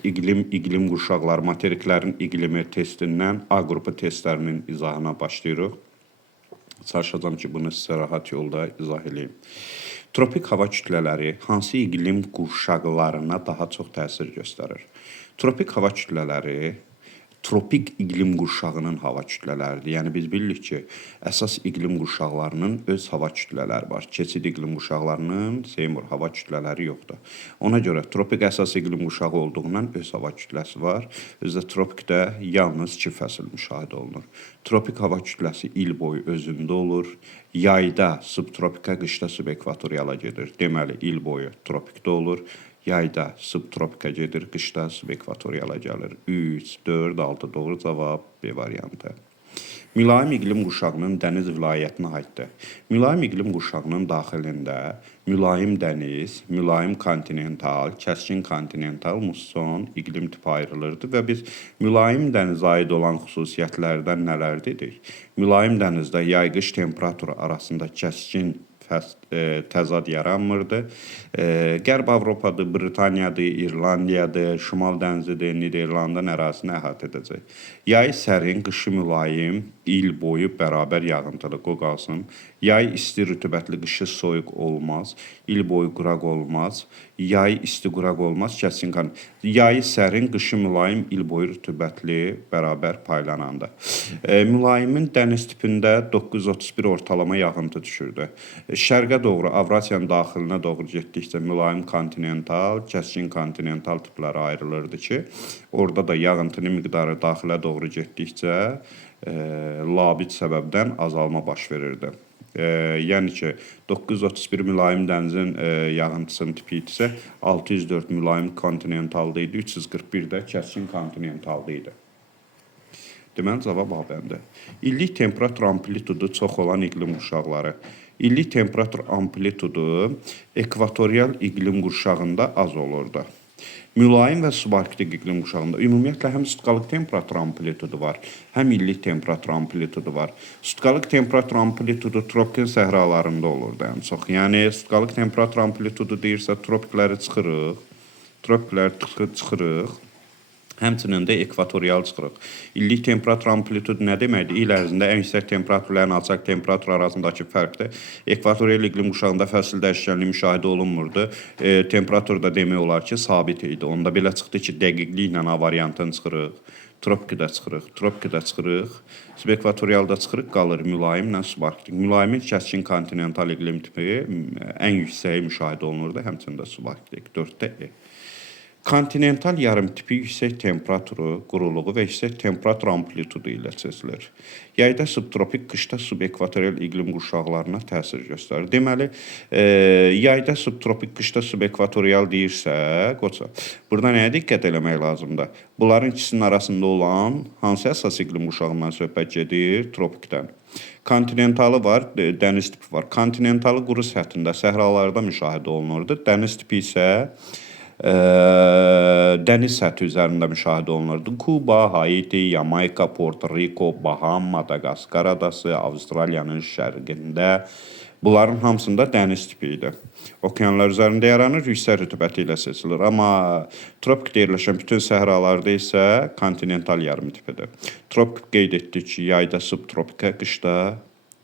iqlim qurşaqları, materiklərin iqlimi testindən A qrupu testlərinin izahına başlayırıq. Çalışacağım ki, bunu sizə rahat yolda izah edeyim. Tropik hava kütlələri hansı iqlim qurşaqlarına daha çox təsir göstərir? Tropik hava kütlələri tropik iqlim qurşağının hava kütlələridir. Yəni biz bilirik ki, əsas iqlim qurşaqlarının öz hava kütlələri var. Keçid iqlim qurşaqlarının Seymur hava kütlələri yoxdur. Ona görə tropik əsas iqlim qurşağı olduğundan öz hava kütləsi var. Özdə tropikdə yalnız 2 fəsil müşahidə olunur. Tropik hava kütləsi il boyu özündə olur. Yayda subtropika, qışda subekvatoriala gedir. Deməli, il boyu tropikdə olur. Yayda subtropika gedir, qışda subekvatoriala gəlir. 3, 4, 6 doğru cavab B variantı. Mülayim iqlim qurşağının dəniz vilayətinə aiddir. Mülayim iqlim qurşağının daxilində mülayim dəniz, mülayim kontinental, kəskin kontinental, musson iqlim tipi ayrılırdı və biz mülayim dənizə aid olan xüsusiyyətlərdən nələr dedik? Mülayim dənizdə yay-qış temperaturu arasında kəskin təzad yaranmırdı. Qərb Avropadır, Britaniyadır, İrlandiyadır, Şimal dənizidir, Niderlandın ərazisini əhatə edəcək. Yay sərin, qışı mülayim, il boyu bərabər yağıntılı qalsın. Yay isti rütubətli, qışı soyuq olmaz. İl boyu quraq olmaz. Yay isti quraq olmaz. Kəskin yay sərin, qışı mülayim, il boyu rütubətli bərabər paylanandır. Mülayimin dəniz tipində 931 ortalama yağıntı düşürdü. Şərqə doğru, Avrasiyanın daxilinə doğru getdikcə mülayim kontinental, kəskin kontinental tipləri ayrılırdı ki, orada da yağıntının miqdarı daxilə doğru getdikcə labid səbəbdən azalma baş verirdi. Yəni ki, 931 mülayim dənizin yağıntısının tipi isə 604 mülayim kontinentalda idi, 341 də kəskin kontinentalda idi. Deməli, cavab A-bəndi. İllik temperatur amplitudu çox olan iqlim qurşaqları. İllik temperatur amplitudu ekvatorial iqlim qurşağında az olurdu. Mülayim və subarktik iqlim qurşağında ümumiyyətlə həm sutkalıq temperatur amplitudu var, həm illik temperatur amplitudu var. Sutkalıq temperatur amplitudu tropik səhralarında olurdu ən çox. Yəni, sutkalıq temperatur amplitudu deyirsə, tropikləri çıxırıq. Həmçinin də ekvatorial çıxırıq. İllik temperatur amplitudu nə deməkdir? İl ərzində ən yüksək temperaturların alçaq temperatur arasındakı fərqdir. Ekvatorial iqlim qurşağında fəsil dəyişkənliyi müşahidə olunmurdu. Temperatur da demək olar ki, sabit idi. Onda belə çıxdı ki, dəqiqliklə A variantını çıxırıq. Tropikdə çıxırıq. Subekvatorialda çıxırıq, qalır mülayimlə subarktik. Mülayimin kəskin kontinental iqlim tipi ən yüksəyi müşahidə olunurdu. Həmçinin də subarktik. 4-də E. Kontinental yarım tipi yüksək temperaturu, quruluğu və yüksək temperatur amplitudu ilə seçilir. Yayda subtropik, qışda subekvatorial iqlim qurşaqlarına təsir göstərir. Deməli, yayda subtropik, qışda subekvatorial deyirsə, burada nəyə diqqət eləmək lazımdır? Bunların ikisinin arasında olan hansı əsas iqlim qurşağından söhbət gedir? Tropikdən. Kontinentalı var, dəniz tipi var. Kontinentalı quru səthində, səhralarda müşahidə olunurdu. Dəniz tipi isə dəniz səthi üzərində müşahidə olunurdu. Kuba, Haiti, Yamayka, Porto Rico, Baham, Madagaskar adası, Avstraliyanın şərqində. Bunların hamısında dəniz tipi idi. Okeanlar üzərində yaranır, yüksək rütubəti ilə seçilir. Amma tropikdə yerləşən bütün səhralarda isə kontinental yarım tipidir. Tropik qeyd etdik ki, yayda subtropika, qışda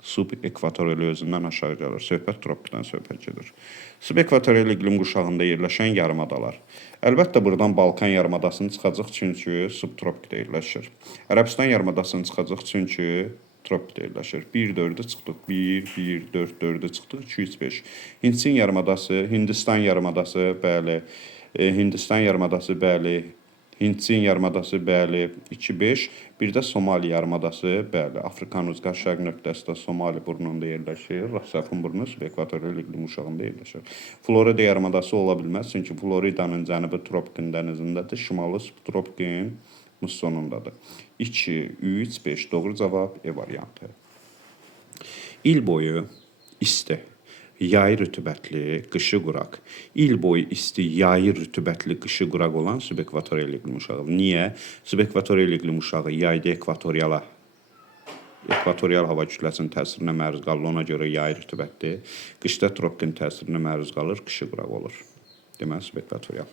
subekvatorial özündən aşağı gəlir. Söhbət tropikdən söhbət gedir. Subekvatorial iqlim qurşağında yerləşən yarımadalar. Əlbəttə, buradan Balkan yarımadasını çıxacaq, çünki subtropikdə yerləşir. Ərəbistan yarımadasını çıxacaq, çünki tropikdə yerləşir. 1-4-də çıxdıq. 1, 4, 4-də çıxdıq. 2-3-5. Hindistan yarımadası, bəli. Hindistan yarımadası, bəli. Hindçin yarımadası, bəli, 2-5. Bir də Somali yarımadası, bəli. Afrikanın uzqar şərq nöqtəsində Somali burnunda yerləşir. Rəsəfin burnu subekvatorial iqlim qurşağında yerləşir. Florida yarımadası ola bilməz, çünki Floridanın cənubi tropikin dənizindədir, şimalı subtropikin mussonundadır. 2, 3, 5. Doğru cavab E variantı. İl boyu isti, yay rütubətli, qışı quraq. İl boyu isti, yay rütubətli, qışı quraq olan subekvatorial iqlim uşağı. Niyə? Subekvatorial iqlim uşağı yayda ekvatorial hava kütləsinin təsirinə məruz qalır, ona görə yay rütubətli. Qışda tropikin təsirinə məruz qalır, qışı quraq olur. Deməli, subekvatorial.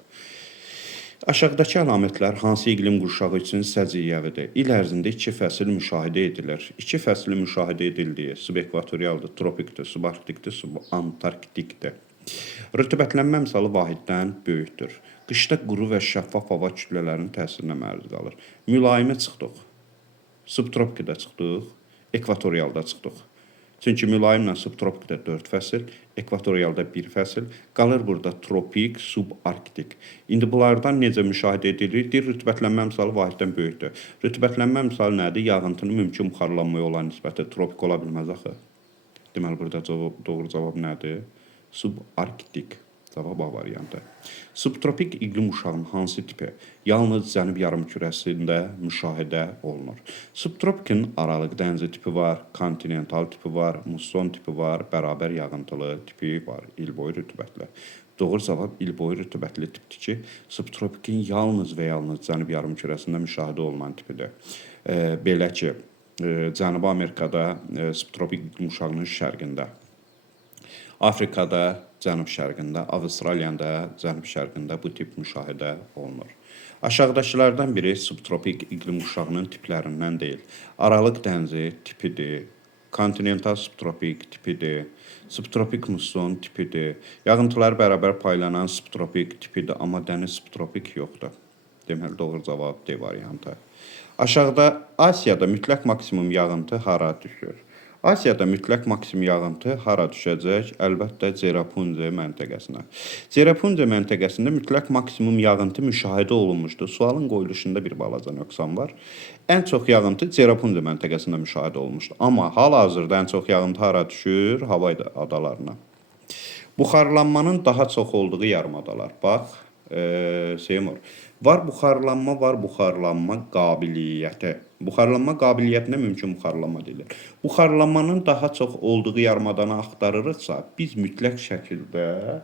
Aşağıdakı əlamətlər hansı iqlim qurşağı üçün səciyyəvidir? İl ərzində 2 fəsil müşahidə edilir. 2 fəsli müşahidə edildiyi subekvatorialdır, tropikdir, subarktikdir, subantarktikdir. Rütubətlənmə misalı vahiddən böyükdür. Qışda quru və şəffaf hava kütlələrinin təsirinə məruz qalır. Mülayimə çıxdıq. Subtropikdə çıxdıq, ekvatorialda çıxdıq. Çünki mülayimlə subtropikdə 4 fəsil, ekvatorialda 1 fəsil, qalır burada tropik, subarktik. İndi bunlardan necə müşahidə edilir? Rütubətlənmə misalı vahiddən böyükdür. Rütubətlənmə misalı nədir? Yağıntının mümkün buxarlanmaya olan nisbəti tropik ola bilməz axı. Deməli, burada doğru cavab nədir? Subarktik. Cavab A variantı. Subtropik iqlim qurşağının hansı tipi yalnız Cənub yarımkürəsində müşahidə olunur? Subtropikin aralıq dənizi tipi var, kontinental tipi var, musson tipi var, bərabər yağıntılı tipi var, il boyu rütubətli. Doğru cavab il boyu rütubətli tipdir ki, subtropikin yalnız və yalnız Cənub yarımkürəsində müşahidə olunan tipidir. Belə ki, Cənubi Amerikada subtropik iqlim qurşağının şərqində, Afrikada cənub şərqində, Avustraliyada cənub şərqində bu tip müşahidə olunur. Aşağıdakılardan biri subtropik iqlim qurşağının tiplərindən deyil. Aralıq dənizi tipidir, kontinental subtropik tipidir, subtropik musson tipidir, yağıntılar bərabər paylanan subtropik tipidir, amma dəniz subtropik yoxdur. Deməli, doğru cavab D variantı. Aşağıda Asiyada mütləq maksimum yağıntı hara düşür? Asiyada mütləq maksimum yağıntı hara düşəcək? Əlbəttə, Cerapunze məntəqəsinə. Cerapunze məntəqəsində mütləq maksimum yağıntı müşahidə olunmuşdur. Sualın qoyuluşunda bir balaca nöqsan var. Ən çox yağıntı Cerapunze məntəqəsində müşahidə olunmuşdur. Amma hal-hazırda ən çox yağıntı hara düşür? Havay adalarına. Buxarlanmanın daha çox olduğu yarımadalar. Bax, Seymur. Var buxarlanma qabiliyyəti. Buxarlanma qabiliyyətinə mümkün buxarlanma deyilir. Buxarlanmanın daha çox olduğu yarımadanı axtarırıqsa, biz mütləq şəkildə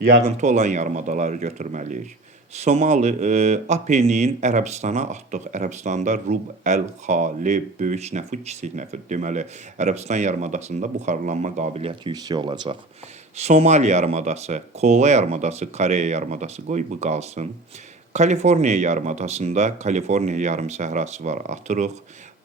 yağıntı olan yarımadaları götürməliyik. Somali, AP'nin Ərəbistana atdıq. Ərəbistanda Rub, Əl-Xali, böyük nəfud, kiçik nəfud. Deməli, Ərəbistan yarımadasında buxarlanma qabiliyyəti yüksək olacaq. Somali yarımadası, Kola yarımadası, Koreya yarımadası, qoy bu qalsın. Kaliforniya yarımadasında Kaliforniya yarım səhrası var, atırıq.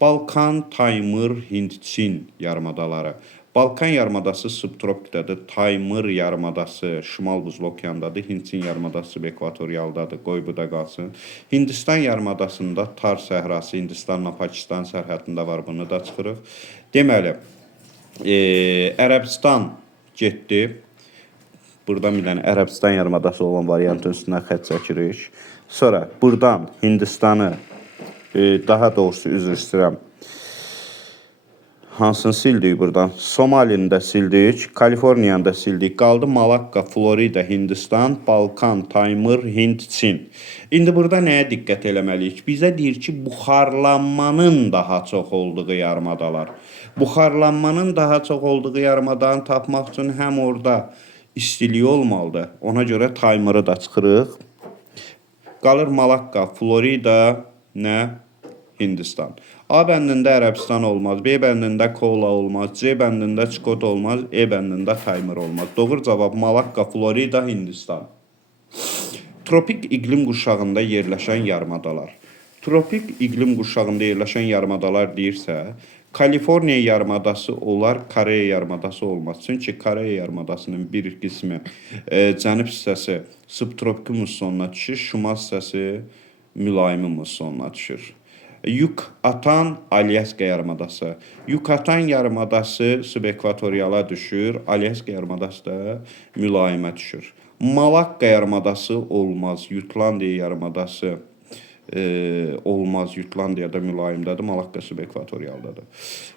Balkan, Taymır, Hind-Çin yarımadaları. Balkan yarımadası subtropikdadır, Taymır yarımadası Şimal Buzlu Okeandadır, Hind-Çin yarımadası subekvatorialdadır, qoy bu da qalsın. Hindistan yarımadasında Tar səhrası, Hindistanla Pakistan sərhədində var, bunu da çıxırıq. Deməli, Ərəbistan getdi. Buradan bir dənə Ərəbistan yarımadası olan variantın üstünə xət çəkirik. Sonra buradan Hindistanı, daha doğrusu üzr istəyirəm, hansını sildik buradan? Somalini də sildik, Kaliforniyanı da sildik. Qaldı Malakka, Florida, Hindistan, Balkan, Taymır, Hind, Çin. İndi burada nəyə diqqət eləməliyik? Bizə deyir ki, buxarlanmanın daha çox olduğu yarımadalar. Buxarlanmanın daha çox olduğu yarımadanı tapmaq üçün həm orada istiliyi olmalıdır. Ona görə Taymırı da çıxırıq. Qalır Malakka, Florida, nə? Hindistan. A bəndində Ərəbistan olmaz, B bəndində Kola olmaz, C bəndində Çikota olmaz, E bəndində Taymır olmaz. Doğru cavab Malakka, Florida, Hindistan. Tropik iqlim qurşağında yerləşən yarımadalar. Tropik iqlim qurşağında yerləşən yarımadalar deyirsə, Kaliforniya yarımadası olar, Koreya yarımadası olmaz. Çünki Koreya yarımadasının bir qismi cənub hissəsi subtropik mussonuna düşür, şimal hissəsi mülayim mussonuna düşür. Yucatan Alyaska yarımadası. Yucatan yarımadası subekvatoriala düşür, Alyaska yarımadası da mülayimə düşür. Malakka yarımadası olmaz, Jutlandiya yarımadası olmaz, Jutlandiyada mülayimdədir, Malakka subekvatorialdadır.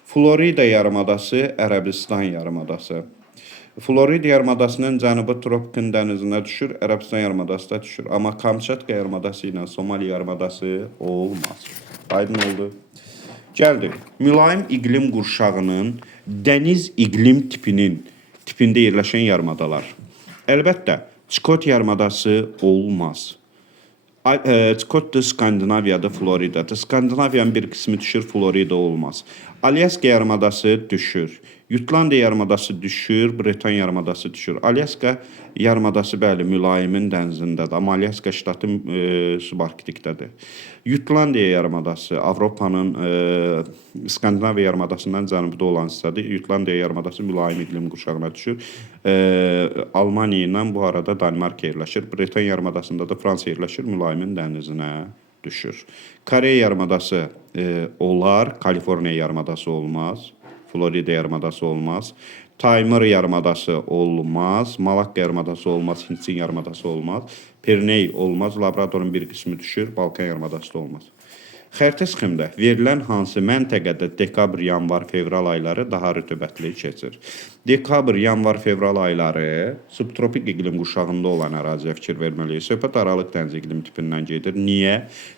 Florida yarımadası, Ərəbistan yarımadası. Florida yarımadasının cənubi tropikin dənizinə düşür, Ərəbistan yarımadası da düşür. Amma Kamçatka yarımadası ilə Somali yarımadası olmaz. Aydın oldu. Gəldik. Mülayim iqlim qurşağının dəniz iqlim tipində yerləşən yarımadalar. Əlbəttə, Çikot yarımadası olmaz. Çikotda Skandinaviyada, Floridada. Skandinaviyanın bir qismi düşür, Florida olmaz. Alyaska yarımadası düşür. Jutlandiya yarımadası düşür, Breton yarımadası düşür. Alyaska yarımadası bəli mülayimin dənizindədir, amma Alyaska ştatı subarktikdədir. Jutlandiya yarımadası Avropanın Skandinaviya yarımadasından cənubda olan hissədir. Jutlandiya yarımadası mülayim iqlim qurşağına düşür. Almaniya ilə bu arada Danimarka yerləşir. Breton yarımadasında da Fransa yerləşir, mülayimin dənizinə düşür. Koreya yarımadası olar, Kaliforniya yarımadası olmaz. Florida yarımadası olmaz. Taymır yarımadası olmaz. Malakka yarımadası olmaz. Hintsin yarımadası olmaz. Perney olmaz. Labradorun bir qismi düşür. Balkan yarımadası da olmaz. Xəritə sxemdə verilən hansı məntəqədə dekabr, yanvar, fevral ayları daha rütubətli keçir? Dekabr, yanvar, fevral ayları subtropik iqlim qurşağında olan əraziyə fikir verməliyik. Söhbət Aralıq dənizi iqlim tipindən gedir. Niyə?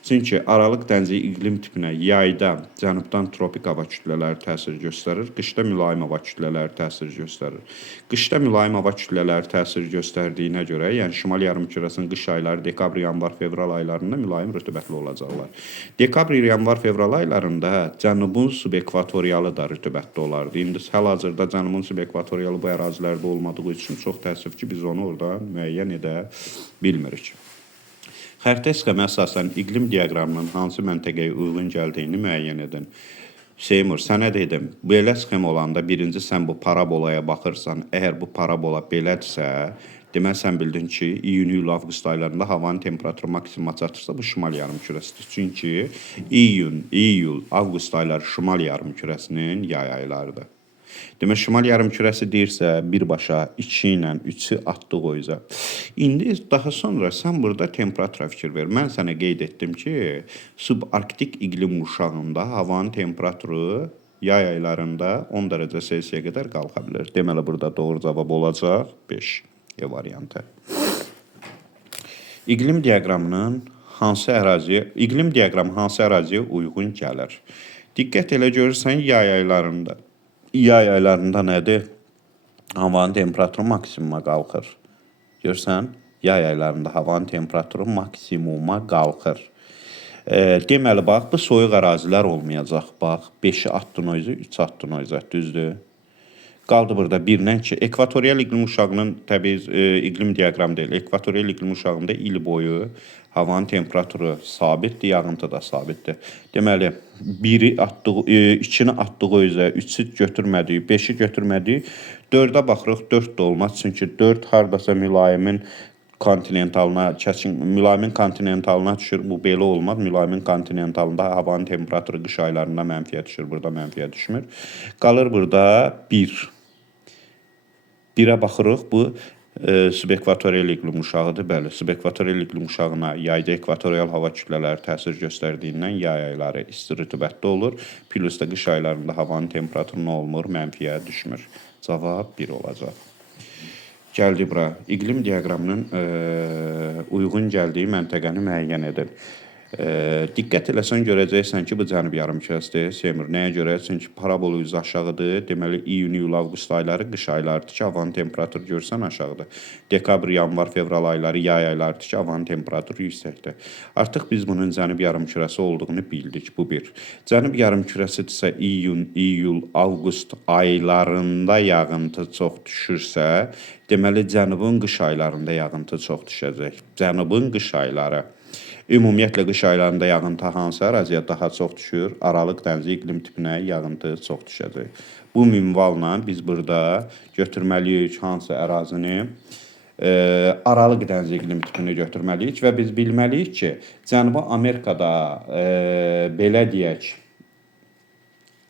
Çünki Aralıq dənizi iqlim tipinə yayda cənubdan tropik hava kütlələri təsir göstərir, qışda mülayim hava kütlələri təsir göstərir. Qışda mülayim hava kütlələri təsir göstərdiyinə görə, yəni şimal yarımkürəsinin qış ayları dekabr, yanvar, fevral aylarında mülayim rütubətli olacaqlar. Dekabr, yanvar, fevral aylarında cənubun subekvatorialı da rütubətli olardı. İndi hal-hazırda cənubun subekvatorialı bu ərazilərdə olmadığı üçün çox təəssüf ki, biz onu oradan müəyyən edə bilmirik. Xəritə sxemə əsasən iqlim diaqramının hansı məntəqəyə uyğun gəldiyini müəyyən edin. Seymur, sənə dedim, belə sxem olanda birinci sən bu parabolaya baxırsan, əgər bu parabola belədirsə, deməli sən bildin ki, iyun, iyul, avqust aylarında havanın temperaturu maksimuma çatırsa bu şimal yarımkürəsidir. Çünki iyun, iyul, avqust ayları şimal yarımkürəsinin yay aylarıdır. Demək, şimal yarımkürəsi deyirsə, birbaşa 2 ilə 3-ü atdıq o üzə. İndi daha sonra sən burada temperatura fikir ver. Mən sənə qeyd etdim ki, subarktik iqlim qurşağında havanın temperaturu yay aylarında 10 dərəcə Selsiyə qədər qalxa bilər. Deməli, burada doğru cavab olacaq 5 variantı. İqlim diaqramı hansı əraziyə uyğun gəlir? Diqqət elə görürsən, yay aylarında. Yay aylarında nədir? Havanın temperaturu maksimuma qalxır. Görsən, yay aylarında havanın temperaturu maksimuma qalxır. Deməli, bax, bu soyuq ərazilər olmayacaq. Bax, 5-i atdın o üzə, 3 atdın o üzə, düzdür? Qaldı burada 1-dən 2. Ekvatorial iqlim qurşağının təbii iqlim diaqramı deyil. Ekvatorial iqlim qurşağında il boyu havanın temperaturu sabitdir, yağıntı da sabitdir. Deməli, 2-ni atdıq o üzə, 3-ü götürmədik, 5-i götürmədik, 4-ə baxırıq, 4 də olmaz. Çünki 4 hardasa mülayimin kontinentalına düşür. Bu belə olmaz. Mülayimin kontinentalında havanın temperaturu qış aylarında mənfiyə düşür. Burada mənfiyə düşmür. Qalır burada 1. 1-ə baxırıq. Bu subekvatorial iqlim qurşağıdır. Bəli, subekvatorial iqlim qurşağına yayda ekvatorial hava kütlələri təsir göstərdiyindən yay ayları isti rütubətli olur. Plus da qış aylarında havanın temperaturu nə olmur? Mənfiyə düşmür. Cavab 1 olacaq. Gəldi bura. İqlim diaqramının uyğun gəldiyi məntəqəni müəyyən edin. Diqqət eləsən görəcəksən ki, bu cənub yarımkürəsidir. Seymur, nəyə görə? Çünki parabola üzü aşağıdır. Deməli, iyun, iyul, avqust ayları qış aylarıdır ki, havanın temperaturu görsən aşağıdır. Dekabr, yanvar, fevral ayları yay aylarıdır ki, havanın temperaturu yüksəkdir. Artıq biz bunun cənub yarımkürəsi olduğunu bildik. Bu bir. Cənub yarımkürəsidirsə iyun, iyul, avqust aylarında yağıntı çox düşürsə, deməli, cənubun qış aylarında yağıntı çox düşəcək. Cənubun qış ayları. Ümumiyyətlə, qış aylarında yağıntı hansı əraziyə daha çox düşür? Aralıq dənizi iqlim tipinə yağıntı çox düşəcək. Bu minvalla biz burada götürməliyik hansı ərazini? Aralıq dənizi iqlim tipini götürməliyik və biz bilməliyik ki, Cənubi Amerikada belə deyək,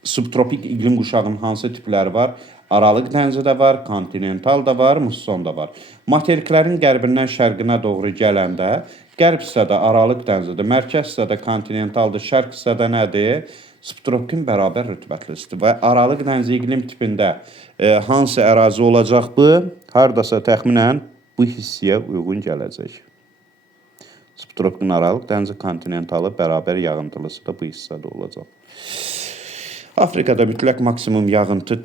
subtropik iqlim qurşağının hansı tipləri var? Aralıq dənizi də var, kontinental da var, musson da var. Materiklərin qərbindən şərqinə doğru gələndə qərb hissədə aralıq dənizidir, mərkəz hissədə kontinentaldır, şərq hissədə nədir? Subtropikin bərabər rütubətlisidir. Və aralıq dənizi iqlim tipində hansı ərazi olacaq bu? Hardasa təxminən bu hissəyə uyğun gələcək. Subtropikin aralıq dənizi kontinentalı bərabər yağıntılısı da bu hissədə olacaq. Afrikada mütləq maksimum yağıntı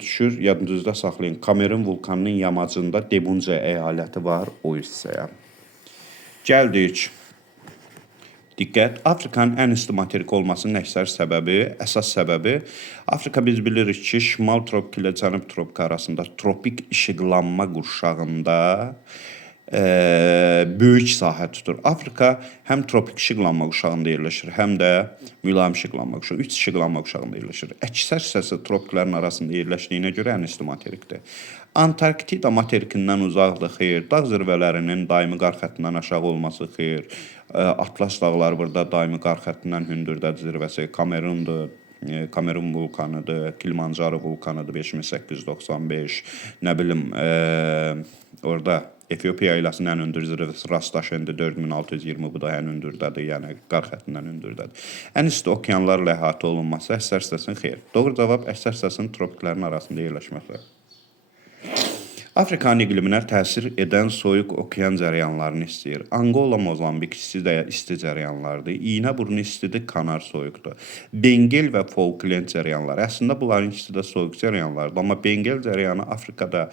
düşür. Yadınızda saxlayın. Kamerun vulkanının yamacında Debunca əyaləti var o hissəyə. Gəldik. Diqqət, Afrikanın ən isti materik olmasının əsas səbəbi Afrika biz bilirik ki, şimal tropiki ilə cənub tropiki arasında tropik işıqlanma qurşağında böyük sahə tutur. Afrika həm tropik işıqlanma qurşağında yerləşir, həm də mülayim işıqlanma qurşağı, 3 işıqlanma qurşağında yerləşir. Əksər hissəsi tropiklərin arasında yerləşdiyinə görə ən isti materikdir. Antarktida materikindən uzaqdır, xeyr. Dağ zirvələrinin daimi qar xəttindən aşağı olması, xeyr. Atlas dağları burada daimi qar xəttindən hündürdədir zirvəsi, Kamerundur. Kamerun vulkanıdır, Kilimanjaro vulkanıdır 5895, nə bilim, orada Efiopiya yaylasının ən hündür zirvəsi Ras daşındı 4620, bu da ən hündürdədir, yəni qar xəttindən hündürdədir. Ən isti okeanlarla əhatə olunması əksər hissəsinin xeyr. Doğru cavab əksər hissəsinin tropiklərin arasında yerləşməkdir. Afrikanın iqliminə təsir edən soyuq okean cərəyanlarını istəyir. Angola, Mozambik isti cərəyanlardır. İynəburnu istidir, Kanar soyuqdur. Bengel və Falkland cərəyanları. Əslində bunların ikisi də soyuq cərəyanlardır. Amma Bengel cərəyanı Afrikada,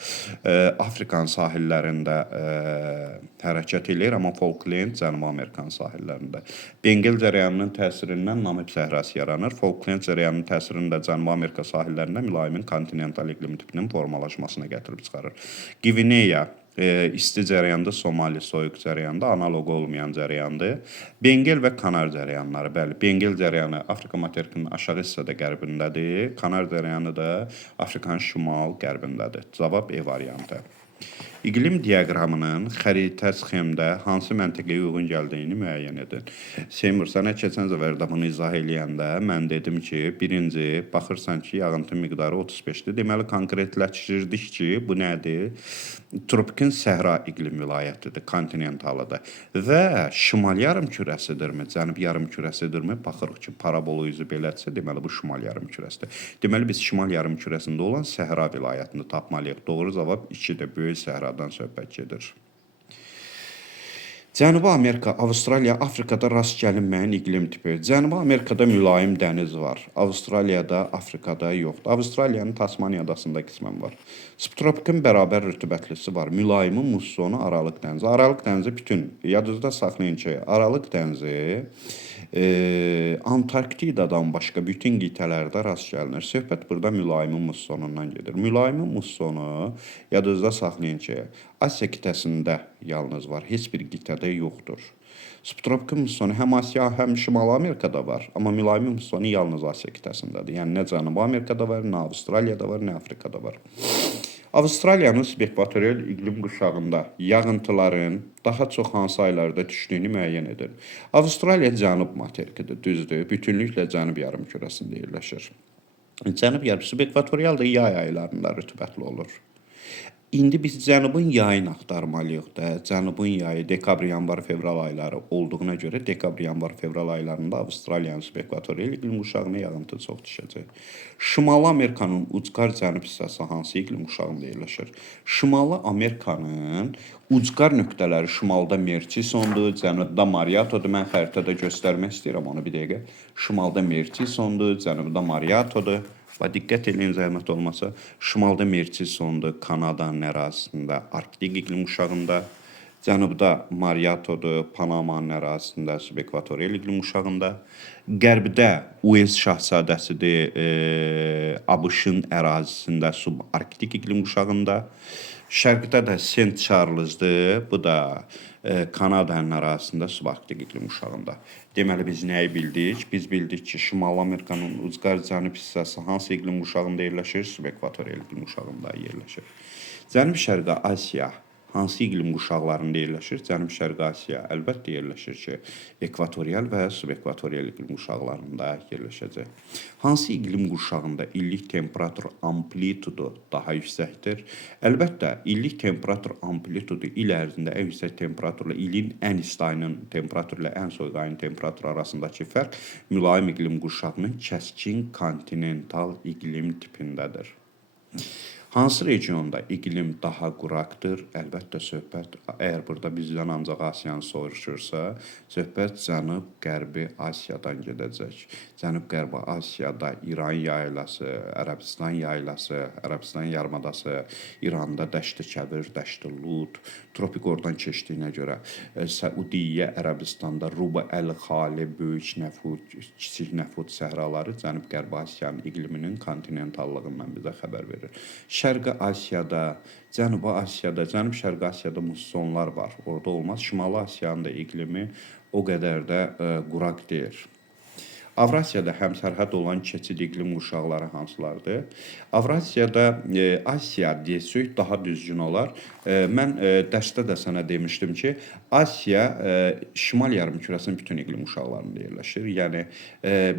Afrikanın sahillərində hərəkət edir. Amma Falkland Cənubi Amerikanın sahillərində. Bengel cərəyanının təsirindən Namib səhrası yaranır. Falkland cərəyanının təsirində Cənubi Amerika sahillərində mülayimin kontinental iqlim tipinin formalaşmasına gətirib çıxarır. Gvineya isti cərəyandır, Somali soyuq cərəyandır, analoq olmayan cərəyandır. Bengel və Kanar cərəyanları, bəli, Bengel cərəyanı Afrika materikinin aşağı hissədə qərbindədir, Kanar cərəyanı da Afrikanın şimal-qərbindədir. Cavab E variantı. İqlim diaqramının xəritə sxemdə hansı məntəqəyə uyğun gəldiyini müəyyən edin. Seymur, sənə keçən səfərdə bunu izah eləyəndə mən dedim ki, birinci, baxırsan ki, yağıntı miqdarı 35-dir. Deməli, konkretləşdirdik ki, bu nədir? Tropikin səhra iqlim vilayətidir, kontinentalıdır. Və şimal yarımkürəsidirmi, cənub yarımkürəsidirmi? Baxırıq ki, parabolu üzü belədirsə, deməli, bu şimal yarımkürəsidir. Deməli, biz şimal yarımkürəsində olan səhra vilayətini tapmalıyıq. Doğru cavab 2-dir, böyük səhradan söhbət gedir. Cənubi Amerika, Avstraliya, Afrikada rast gəlinməyən iqlim tipi. Cənubi Amerikada mülayim dəniz var. Avstraliyada, Afrikada yoxdur. Avstraliyanın Tasmaniya adasında qismən var. Subtropikin bərabər rütubətlisi var. Mülayimi mussonu Aralıq dənizi. Aralıq dənizi bütün, yadınızda saxlayın ki, Aralıq dənizi Antarktidadan başqa bütün qitələrdə rast gəlinir. Söhbət burada mülayimi mussonundan gedir. Mülayimi mussonu yadınızda saxlayın ki, Asiya qitəsində yalnız var, heç bir qitədə yoxdur. Subtropik mussonu həm Asiya, həm Şimali Amerikada var, amma mülayimi mussonu yalnız Asiya qitəsindədir. Yəni, nə Cənubi Amerikada var, nə Avstraliyada var, nə Afrikada var. Avstraliyanın subekvatorial iqlim qurşağında yağıntıların daha çox hansı aylarda düşdüyünü müəyyən edin. Avstraliya cənub materikidir, düzdür, bütünlüklə cənub yarımkürəsində yerləşir. Cənub yarım subekvatorial da yay aylarında rütubətli olur. İndi biz cənubun yayını axtarmalıyıq da. Cənubun yayı dekabr, yanvar, fevral ayları olduğuna görə dekabr, yanvar, fevral aylarında Avstraliyanın subekvatorial iqlim qurşağına yağıntı çox düşəcək. Şimali Amerikanın ucqar cənub hissəsi hansı iqlim qurşağında yerləşir? Şimali Amerikanın ucqar nöqtələri şimalda Merchisondur, cənubda Mariatodur. Mən xəritədə göstərmək istəyirəm onu bir dəqiqə. Şimalda Merchisondur, cənubda Mariatodur. Və diqqət edin, zəhmət olmasa, şimalda Merchisondur, Kanadanın ərazisində, Arktik iqlim qurşağında, cənubda Mariatodur, Panamanın ərazisində, subekvatorial iqlim qurşağında, qərbdə Uez şahzadəsidir, ABŞ-ın ərazisində, subarktik iqlim qurşağında, şərqdə də Saint Charles'dır, bu da Kanadanın ərazisində subarktik iqlim qurşağında. Deməli, biz nəyi bildik? Biz bildik ki, Şimali Amerikanın ucqar cənub hissəsi hansı iqlim qurşağında yerləşir? Subekvatorial iqlim qurşağında yerləşir. Cənub-Şərqi Asiya hansı iqlim qurşaqlarında yerləşir? Cənub-Şərqi Asiya əlbəttə yerləşir ki, ekvatorial və subekvatorial iqlim qurşaqlarında yerləşəcək. Hansı iqlim qurşağında illik temperatur amplitudu daha yüksəkdir? Əlbəttə, illik temperatur amplitudu il ərzində ən yüksək temperaturla ilin ən isti ayının temperaturu ilə ən soyuq ayının temperaturu arasındakı fərq mülayim iqlim qurşağının kəskin kontinental iqlim tipindədir. Hansı regionda iqlim daha quraqdır? Əlbəttə söhbət, əgər burada bizdən ancaq Asiyanı soruşursa, söhbət Cənub-Qərbi Asiyadan gedəcək. Cənub-Qərbi Asiyada İran yaylası, Ərəbistan yaylası, Ərəbistan yarımadası, İranda dəşti Kəbir, dəşti Lut, tropik oradan keçdiyinə görə Səudiyyə, Ərəbistanda Ruba Əl-Xali, Böyük Nəfud, Kiçik Nəfud səhraları Cənub-Qərbi Asiyanın iqliminin kontinentallığından bizə xəbər verir. Şərqi Asiyada, Cənubi Asiyada, Cənub-Şərqi Asiyada mussonlar var. Orada olmaz. Şimali Asiyanın da iqlimi o qədər də quraq deyil. Avrasiyada həmsərhəd olan keçid iqlim qurşaqları hansılardır? Avrasiyada Asiya desək daha düzgün olar. Mən dərsdə də sənə demişdim ki, Asiya şimal yarımkürəsinin bütün iqlim qurşaqlarında yerləşir. Yəni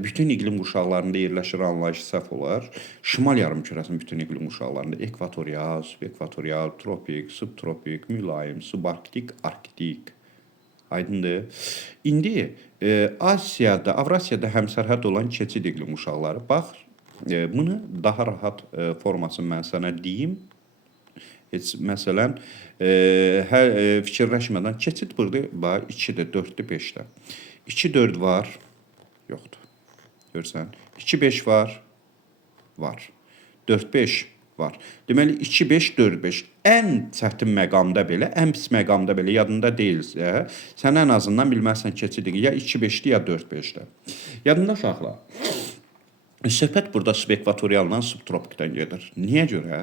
bütün iqlim qurşaqlarında yerləşir anlayışı səhv olar. Şimal yarımkürəsinin bütün iqlim qurşaqlarında ekvatorial, subekvatorial, tropik, subtropik, mülayim, subarktik, arktik. Aydındır. İndi Asiyada, Avrasiyada həmsərhəd olan keçid iqlim qurşaqları. Bax, bunu daha rahat formasını mən sənə deyim. Heç məsələn, fikirləşmədən keçid burada, bax, 2-dir, 4-dür, 5-də. 2-4 var, yoxdur. Görürsən, 2-5 var, var. 4-5 var. Deməli 2-5-4-5 ən çətin məqamda belə, ən pis məqamda belə yadında deyilsə, sən ən azından bilməzsən keçidik ya 2-5-dir ya 4-5-də. Yadında saxla. Söhbət burada subekvatorialdan subtropikdən gedir. Niyə görə?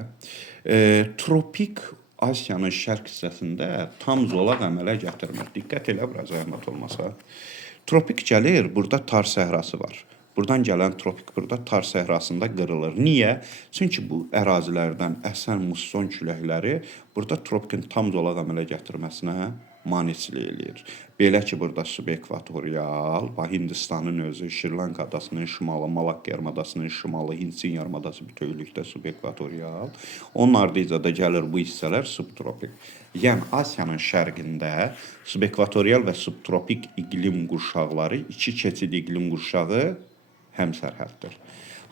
Tropik Asiyanın şərq hissəsində tam zolaq əmələ gətirmir. Diqqət elə, biraz zəhmət olmasa. Tropik gəlir, burada tar səhrası var. Buradan gələn tropik burada tar səhrasında qırılır. Niyə? Çünki bu ərazilərdən əsən musson küləkləri burada tropikin tam zolaq əmələ gətirməsinə maneçilik eləyir. Belə ki, burada subekvatorial, Hindistanın özü, Şri-Lanka adasının şimalı, Malakka yarımadasının şimalı, Hindsin yarımadası bütövlükdə subekvatorial. Onun ardınca da gəlir bu hissələr subtropik. Yəni Asiyanın şərqində subekvatorial və subtropik iqlim qurşaqları, iki keçid iqlim qurşağı həmsərhəddir.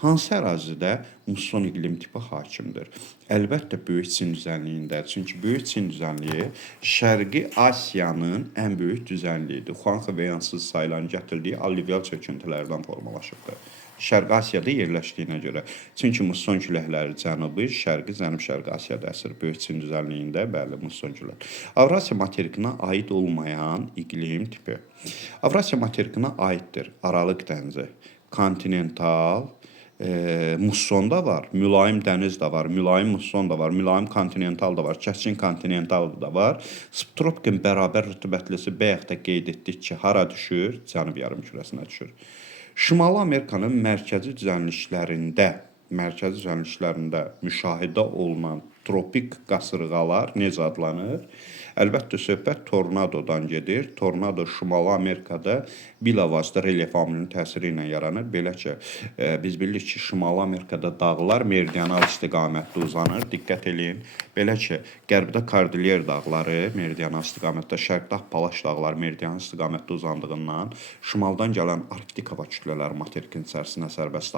Hansı ərazidə musson iqlim tipi hakimdir? Əlbəttə böyük Çin düzənliyində. Çünki böyük Çin düzənliyi Şərqi Asiyanın ən böyük düzənliyidir. Xuanxə və yansız sayılan gətirdiyi alluvial çöküntülərdən formalaşıbdır. Şərqi Asiyada yerləşdiyinə görə. Çünki musson küləkləri cənubi, şərqi, cənub-şərqi Asiyada əsir. Böyük Çin düzənliyində bəli musson külək. Avrasiya materikinə aid olmayan iqlim tipi. Avrasiya materikinə aiddir. Aralıq dənizi, kontinental, musson da var, mülayim dəniz də var, mülayim musson da var, mülayim kontinental da var, kəskin kontinental da var. Subtropikin bərabər rütubətlisi bayaq da qeyd etdik ki, hara düşür? Cənub yarımkürəsinə düşür. Şimali Amerikanın mərkəzi düzənliklərində müşahidə olunan tropik qasırğalar necə adlanır? Əlbəttə, söhbət tornadodan gedir. Tornado Şimali Amerikada bilavasitə relyef amilinin təsiri ilə yaranır. Belə ki, biz bilirik ki, Şimali Amerikada dağlar meridional istiqamətdə uzanır. Diqqət eləyin. Belə ki, qərbdə Kordilyer dağları meridional istiqamətdə, şərqdə Appalaç dağları meridional istiqamətdə uzandığından şimaldan gələn arktik hava kütlələri materikin içərisinə sərbəst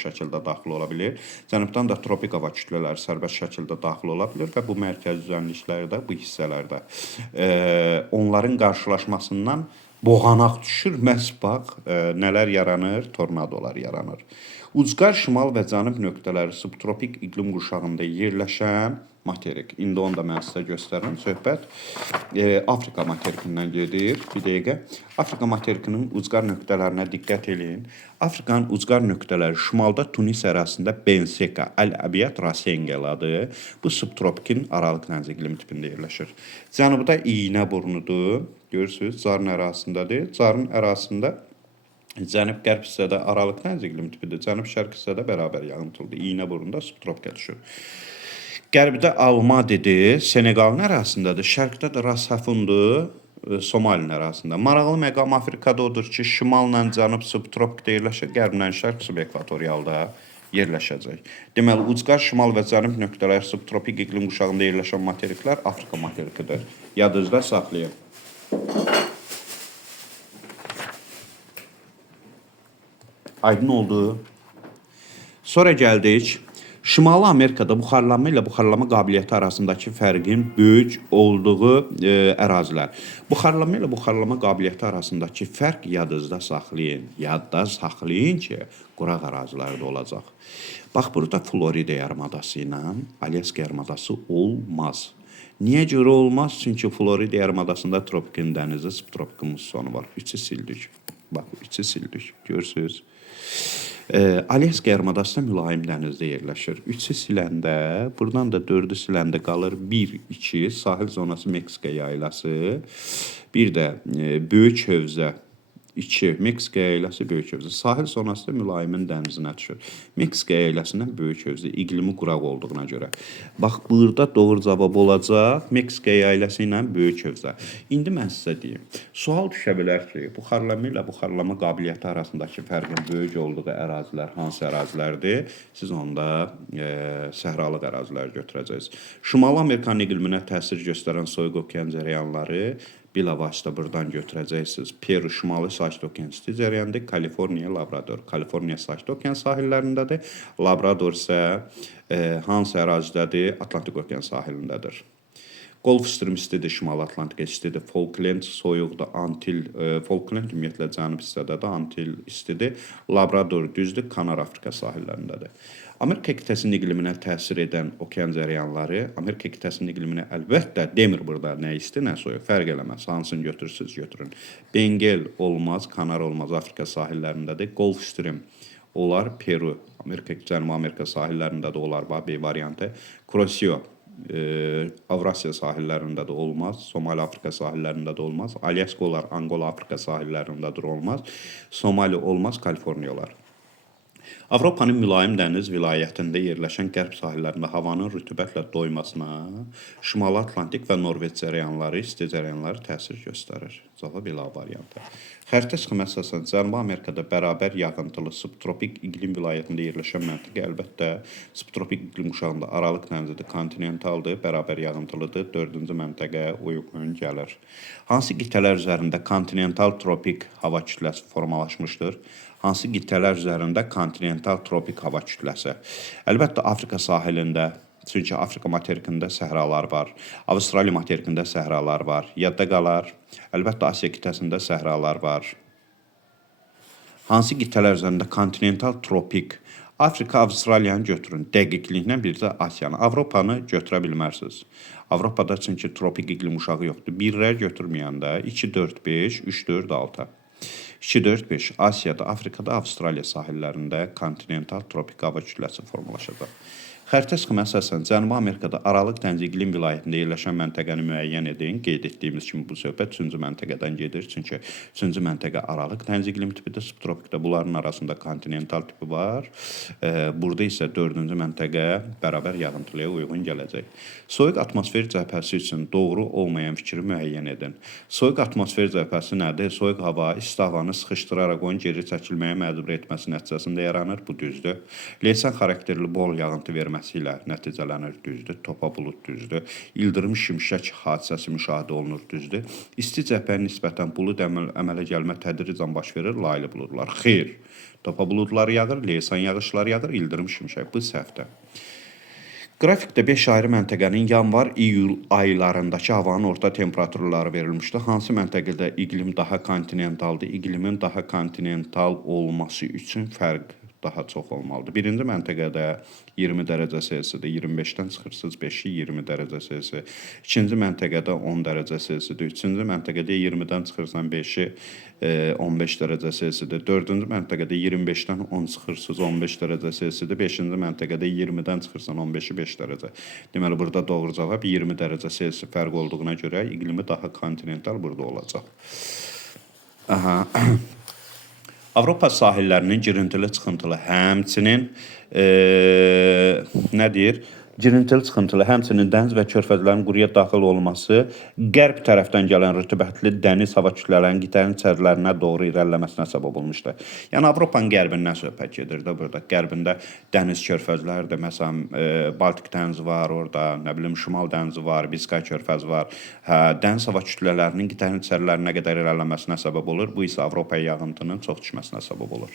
şəkildə daxil ola bilir. Cənubdan da tropik hava kütlələri sərbəst şəkildə daxil ola bilir və bu mərkəzi düzənliklərdə, bu hissələrdə onların qarşılaşmasından boğanaq düşür. Məhz bax, nələr yaranır? Tornadolar yaranır. Ucqar şimal və cənub nöqtələri subtropik iqlim qurşağında yerləşən materik. İndi onu da mən sizə göstərirəm. Söhbət Afrika materikindən gedir. Bir dəqiqə. Afrika materikinin ucqar nöqtələrinə diqqət eləyin. Afrikanın ucqar nöqtələri şimalda Tunis ərazisində Benseka, Əl-Əbiyyat, Rasengeladır. Bu subtropikin aralıq dəniz iqlim tipində yerləşir. Cənubda İynəburnudur. Görürsünüz, Carın ərazisindədir. Carın ərazisində cənub-qərb hissədə aralıq dəniz iqlim tipidir. Cənub-şərq hissədə bərabər yağıntılıdır. İynəburunda subtropikə düşür. Qərbdə Almadidir, Senegalın ərazisindədir. Şərqdə də Rashafundur, Somalinin ərazisində. Maraqlı məqam Afrikada odur ki, şimalla cənub subtropikdə yerləşir, qərblə şərq subekvatorialda yerləşəcək. Deməli, ucqar şimal və cənub nöqtələri subtropik iqlim qurşağında yerləşən materiklər Afrika materikidir. Yadınızda saxlayın. Aydın oldu. Sonra gəldik Şimali Amerikada buxarlanma ilə buxarlama qabiliyyəti arasındakı fərqin böyük olduğu ərazilər. Buxarlanma ilə buxarlama qabiliyyəti arasındakı fərq yadınızda saxlayın. Yadda saxlayın ki, quraq ərazilərdə olacaq. Bax, burada Florida yarımadası ilə Alyaska yarımadası olmaz. Niyə görə olmaz? Çünki Florida yarımadasında tropikin dənizi, subtropikin mussonu var. Üçü sildik. Bax, üçü sildik. Görürsünüz. Alyaska yarımadasında mülayim dənizdə yerləşir. Üçü siləndə, buradan da dördü siləndə qalır 1, 2, sahil zonası Meksika yaylası, bir də böyük hövzə 2, Meksika yayləsi böyük hövzə. Sahil zonası da mülayimin dənizinə düşür. Meksika yayləsindən böyük hövzə, iqlimi quraq olduğuna görə. Bax, burada doğru cavab olacaq Meksika yayləsi ilə böyük hövzə. İndi mən sizə deyim. Sual düşə bilər ki, buxarlama ilə buxarlama qabiliyyəti arasındakı fərqin böyük olduğu ərazilər hansı ərazilərdir? Siz onda səhralıq ərazilər götürəcəksiniz. Şimali Amerikanın iqliminə təsir göstərən soyuq okean cərəyanları bilavasitə buradan götürəcəksiniz. Peru, Şimali Sakit Okean isti cərəyandır. Kaliforniya, Labrador. Kaliforniya Sakit Okean sahillərindədir. Labrador isə hansı ərazidədir? Atlantik Okean sahilindədir. Golf Stream istidir, Şimali Atlantika istidir. Falkland soyuqdur, Antil, Falkland ümumiyyətlə cənub hissədədir, Antil istidir. Labrador düzdür, Kanar Afrika sahillərindədir. Amerika qitəsinin iqliminə təsir edən okean cərəyanları, Amerika qitəsinin iqliminə əlbəttə demir burada nə isti, nə soyuq, fərq eləməz. Hansını götürürsünüz, götürün. Bengel olmaz, Kanar olmaz, Afrika sahillərindədir. Golf Stream olar, Peru, Cənubi Amerika sahillərində də olar, B variantı. Krosio, Avrasiya sahillərində də olmaz, Somali Afrika sahillərində də olmaz. Alyaska olar, Angola Afrika sahillərində də olmaz. Somali olmaz, Kaliforniya olar. Avropanın mülayim dəniz vilayətində yerləşən qərb sahillərində havanın rütubətlə doymasına Şimali Atlantik və Norveç cərəyanları, isti cərəyanları təsir göstərir. Cavab elə variantı. Xəritə sxemi əsasən Cənubi Amerikada bərabər yağıntılı subtropik iqlim vilayətində yerləşən məntəqə əlbəttə subtropik iqlim quşağında Aralıq dənizidir, kontinentaldır, bərabər yağıntılıdır, 4-cü məntəqəyə uyğun gəlir. Hansı qitələr üzərində kontinental tropik hava kütləsi formalaşmışdır? Hansı qitələr üzərində kontinental tropik hava kütləsi? Əlbəttə, Afrika sahilində, çünki Afrika materikində səhralar var, Avustraliya materikində səhralar var, yadda qalar. Əlbəttə, Asiya qitəsində səhralar var. Hansı qitələr üzərində kontinental tropik? Afrika, Avustraliyanı götürün, dəqiqliklə bir də Asiyanı. Avropanı götürə bilmərsiniz. Avropada çünki tropik iqlim uşağı yoxdur. Birlər götürməyəndə 2, 4, 5, 3, 4, 6. 2-4-5 Asiyada, Afrikada, Avustraliya sahillərində kontinental tropik hava kütləsi formalaşacaq. Xəritə sxemi əsasən Cənubi Amerikada Aralıq dənizi iqlim vilayətində yerləşən məntəqəni müəyyən edin. Qeyd etdiyimiz kimi bu söhbət 3-cü məntəqədən gedir. Çünki 3-cü məntəqə Aralıq dənizi iqlim tipidir, subtropikdə. Bunların arasında kontinental tipi var. Burada isə 4-cü məntəqə bərabər yağıntılıya uyğun gələcək. Soyuq atmosfer cəbhəsi üçün doğru olmayan fikri müəyyən edin. Soyuq atmosfer cəbhəsi nədir? Soyuq hava isti havanı sıxışdıraraq onun geri çəkilməyə məcbur etməsi nəticəsində yaranır. Bu düzdür. Leysan xarakterli bol yağıntı verməsi ilə nəticələnir, düzdür. Topa bulud, düzdür. İldırım şimşək hadisəsi müşahidə olunur, düzdür. İsti cəbhəyə nisbətən bulud əmələ gəlmə tədricən baş verir, laylı buludlar. Xeyr. Topa buludlar yağır, leysan yağışlar yağır, ildırım şimşək. Bu səhvdir. Qrafikdə 5 ayrı məntəqənin yanvar-iyul aylarındakı havanın orta temperaturları verilmişdir. Hansı məntəqədə iqlim daha kontinentaldır? İqlimin daha kontinental olması üçün fərq daha çox olmalıdır. Birinci məntəqədə 20 dərəcə Selsidir, 25-dən çıxırsınız 5-i 20 dərəcə Selsi. İkinci məntəqədə 10 dərəcə Selsidir. Üçüncü məntəqədə 20-dən çıxırsan 5-i 15 dərəcə Selsidir. Dördüncü məntəqədə 25-dən 10 çıxırsınız 15 dərəcə Selsidir. Beşinci məntəqədə 20-dən çıxırsan 15-i 5 dərəcə. Deməli, burada doğru cavab 20 dərəcə Selsi fərq olduğuna görə iqlimi daha kontinental burada olacaq. Aha. Avropa sahillərinin girintili çıxıntılı həmçinin nə deyir? Girintili çıxıntılı həmçinin dəniz və körfəzlərin quruya daxil olması qərb tərəfdən gələn rütubətli dəniz hava kütlələrinin qitənin içərilərinə doğru irəliləməsinə səbəb olmuşdur. Yəni Avropanın qərbindən söhbət gedir də burada. Qərbində dəniz körfəzlərdir. Məsələn, Baltik dənizi var orada, nə bilim Şimal dənizi var, Biskay körfəzi var. Dəniz hava kütlələrinin qitənin içərilərinə qədər irəliləməsinə səbəb olur. Bu isə Avropaya yağıntının çox düşməsinə səbəb olur.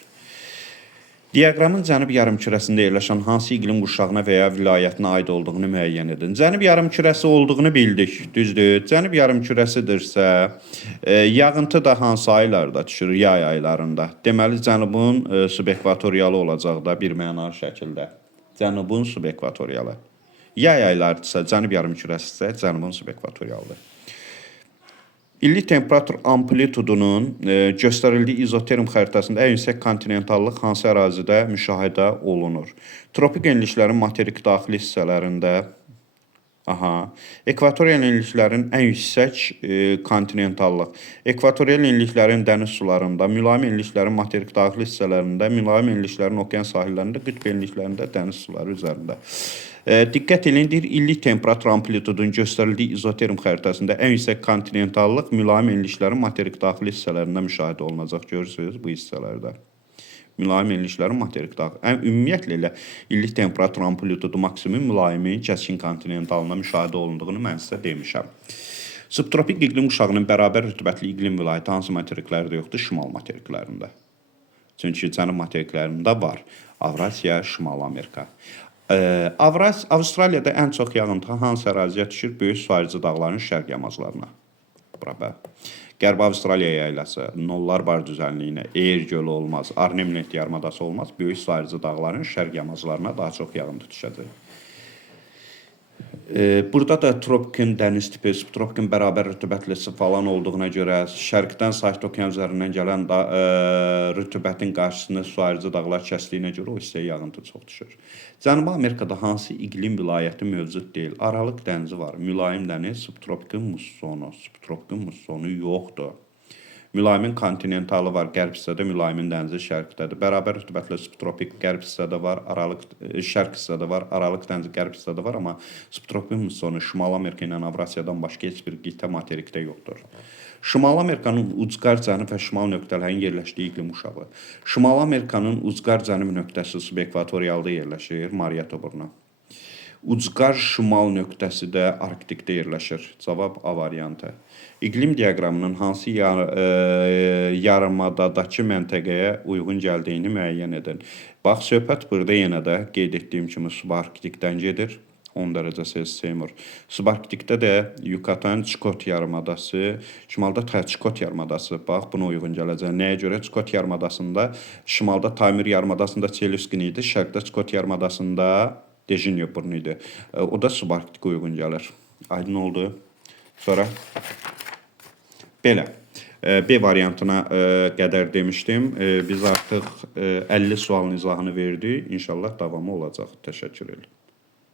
Diaqramın cənub yarımkürəsində yerləşən hansı iqlim qurşağına və ya vilayətinə aid olduğunu müəyyən edin. Cənub yarımkürəsi olduğunu bildik, düzdür. Cənub yarımkürəsidirsə, yağıntı da hansı aylarda düşür? Yay aylarında. Deməli, cənubun subekvatoriyalı olacaq da birmənalı şəkildə. Cənubun subekvatoriyalı. Yay aylarıdırsa, cənub yarımkürəsi isə cənubun subekvatoriyalıdır. İllik temperatur amplitudunun göstərildiyi izoterm xəritəsində ən yüksək kontinentallıq hansı ərazidə müşahidə olunur? Tropik enliklərin materik daxili hissələrində, ekvatorial enliklərin ən yüksək kontinentallıq, ekvatorial enliklərin dəniz sularında, mülayim enliklərin materik daxili hissələrində, mülayim enliklərin okean sahillərində, qütb enliklərində, dəniz suları üzərində. Diqqət edin, illik temperatur amplitudunun göstərildiyi izoterm xəritəsində ən yüksək kontinentallıq mülayim enliklərin materik daxili hissələrində müşahidə olunacaq. Görürsünüz bu hissələrdə. Mülayim enliklərin materik daxili. Ümumiyyətlə ilə illik temperatur amplitudu maksimum mülayimin kəskin kontinentalına müşahidə olunduğunu mən sizə demişəm. Subtropik iqlim qurşağının bərabər rütubətli iqlim vilayəti hansı materiklərdə yoxdur? Şimal materiklərində. Çünki cənub materiklərində var. Avrasiya, Şimal Amerika. Avstraliyada ən çox yağıntı hansı əraziyə düşür? Böyük su ayrıcı dağların şərq yamaclarına. Qərbi Avstraliya yaylası, Nollar bar düzənliyinə, Eir gölü olmaz, Arnhem-Net yarımadası olmaz. Böyük su ayrıcı dağların şərq yamaclarına daha çox yağıntı düşəcək. Burada da tropikin dəniz tipi, subtropikin bərabər rütubətlisi falan olduğuna görə şərqdən Sakit Okean üzərindən gələn rütubətin qarşısını su ayrıcı dağlar kəsdiyinə görə o hissəyə yağıntı çox düşür. Cənubi Amerikada hansı iqlim vilayəti mövcud deyil? Aralıq dənizi var, mülayim dəniz, subtropikin mussonu. Subtropikin mussonu yoxdur. Mülayimin kontinentalı var, qərb hissədə, mülayimin dənizi şərqdədir. Bərabər rütubətli subtropik qərb hissədə var, şərq hissədə var, aralıq dənizi qərb hissədə var, amma subtropik mussonu Şimal Amerika ilə Avrasiyadan başqa heç bir qitə materikdə yoxdur. Şimal Amerikanın ucqar cənub və şimal nöqtələrinin yerləşdiyi iqlim qurşağı. Şimal Amerikanın ucqar cənub nöqtəsi subekvatorialda yerləşir, Marietta burnu. Ucqar şimal nöqtəsi də Arktikdə yerləşir. Cavab A variantı. İqlim diaqramının hansı yarımadadakı məntəqəyə uyğun gəldiyini müəyyən edin. Bax, söhbət burada yenə də qeyd etdiyim kimi subarktikdən gedir. 10 dərəcə Seymur. Subarktikdə də Yucatan, Çikot yarımadası, şimalda Çikot yarımadası. Bax, buna uyğun gələcək. Nəyə görə? Çikot yarımadasında, şimalda Taymir yarımadasında Çelyuskin idi, şərqdə Çikot yarımadasında Dejinyo burnu idi. O da subarktikə uyğun gəlir. Aydın oldu. Sonra belə. B variantına qədər demişdim. Biz artıq 50 sualın izahını verdik. İnşallah davamı olacaq. Təşəkkür edirəm.